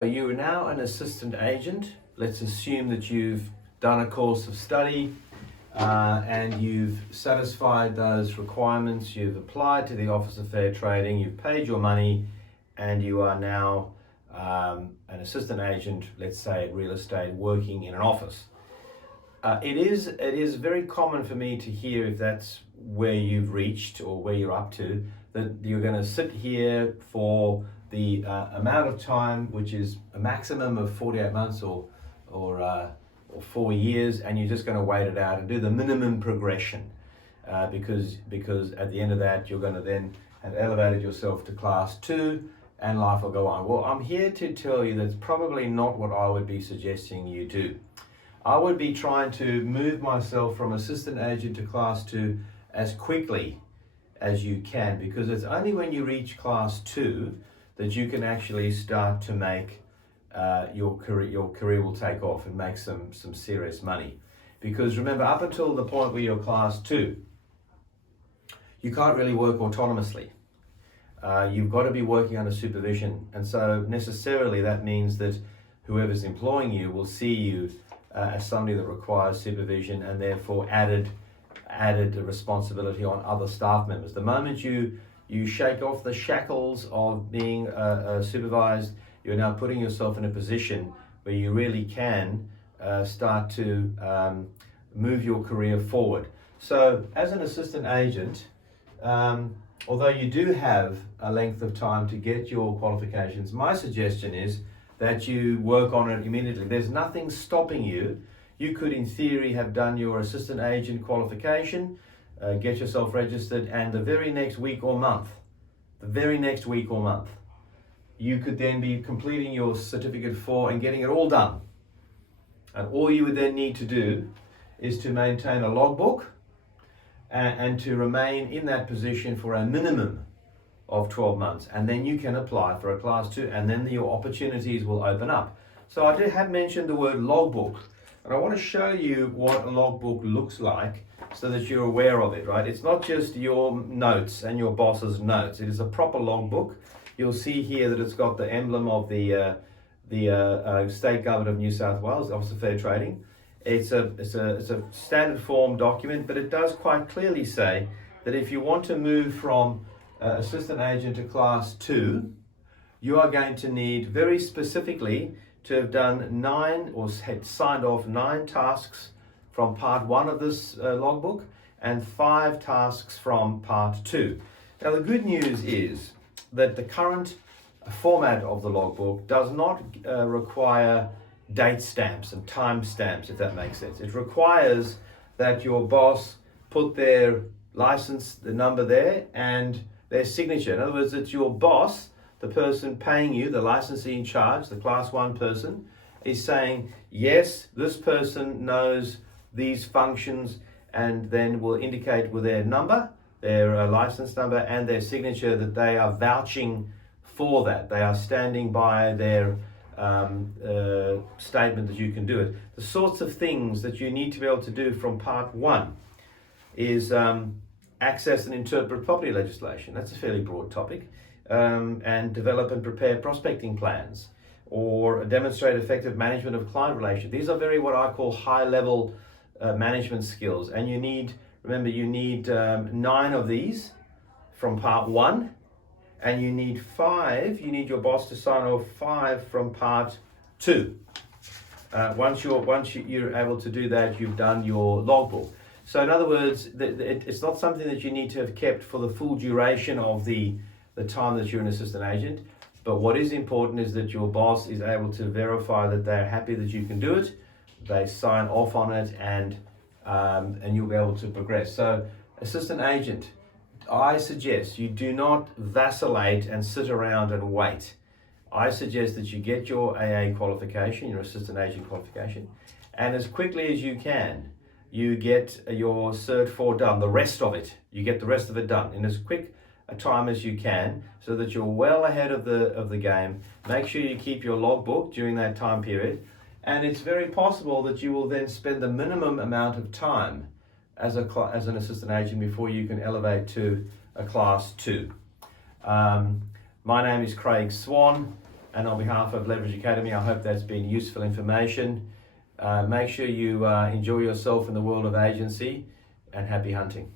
You are now an assistant agent. Let's assume that you've done a course of study and you've satisfied those requirements. You've applied to the Office of Fair Trading, you've paid your money, and you are now an assistant agent, let's say at real estate, working in an office. It is very common for me to hear, if that's where you've reached or where you're up to, that you're going to sit here for the amount of time, which is a maximum of 48 months or 4 years, and you're just going to wait it out and do the minimum progression because at the end of that you're going to then have elevated yourself to class 2 and life will go on. Well, I'm here to tell you that's probably not what I would be suggesting you do. I would be trying to move myself from assistant agent to class 2 as quickly as you can, because it's only when you reach class 2 that you can actually start to make your career will take off and make some serious money. Because remember, up until the point where you're class 2, you can't really work autonomously. You've got to be working under supervision, and so necessarily that means that whoever's employing you will see you as somebody that requires supervision, and therefore added responsibility on other staff members. The moment you shake off the shackles of being supervised, you're now putting yourself in a position where you really can start to move your career forward. So as an assistant agent, although you do have a length of time to get your qualifications, my suggestion is that you work on it immediately. There's nothing stopping you. You could, in theory, have done your assistant agent qualification, get yourself registered, and the very next week or month, you could then be completing your certificate 4 and getting it all done. And all you would then need to do is to maintain a logbook and to remain in that position for a minimum of 12 months. And then you can apply for a class 2, and then your opportunities will open up. So I have mentioned the word logbook, and I want to show you what a logbook looks like so that you're aware of it, right? It's not just your notes and your boss's notes. It is a proper logbook. You'll see here that it's got the emblem of the State Government of New South Wales, Office of Fair Trading. It's a standard form document, but it does quite clearly say that if you want to move from assistant agent to class 2, you are going to need very specifically to have done 9 or had signed off 9 tasks from part 1 of this logbook and 5 tasks from part 2. Now the good news is that the current format of the logbook does not require date stamps and time stamps, if that makes sense. It requires that your boss put their license, the number there, and their signature. In other words, it's your boss, the person paying you, the licensee in charge, the class 1 person, is saying, yes, this person knows these functions, and then will indicate with their number, their license number, and their signature that they are vouching for that. They are standing by their statement that you can do it. The sorts of things that you need to be able to do from part 1 is access and interpret property legislation. That's a fairly broad topic. And develop and prepare prospecting plans, or demonstrate effective management of client relations. These are very what I call high-level management skills, and you need 9 of these from part 1, and you need your boss to sign off 5 from part 2. Once you're able to do that, you've done your logbook. So in other words, it's not something that you need to have kept for the full duration of the time that you're an assistant agent, but what is important is that your boss is able to verify that they're happy that you can do it, they sign off on it, and you'll be able to progress. So assistant agent, I suggest you do not vacillate and sit around and wait. I suggest that you get your AA qualification, your assistant agent qualification, and as quickly as you can, you get your Cert 4 done, the rest of it. You get the rest of it done in as quick a time as you can, so that you're well ahead of the game. Make sure you keep your logbook during that time period, and it's very possible that you will then spend the minimum amount of time as an assistant agent before you can elevate to a class 2. My name is Craig Swan, and on behalf of Leverage Academy, I hope that's been useful information. Make sure you enjoy yourself in the world of agency, and happy hunting.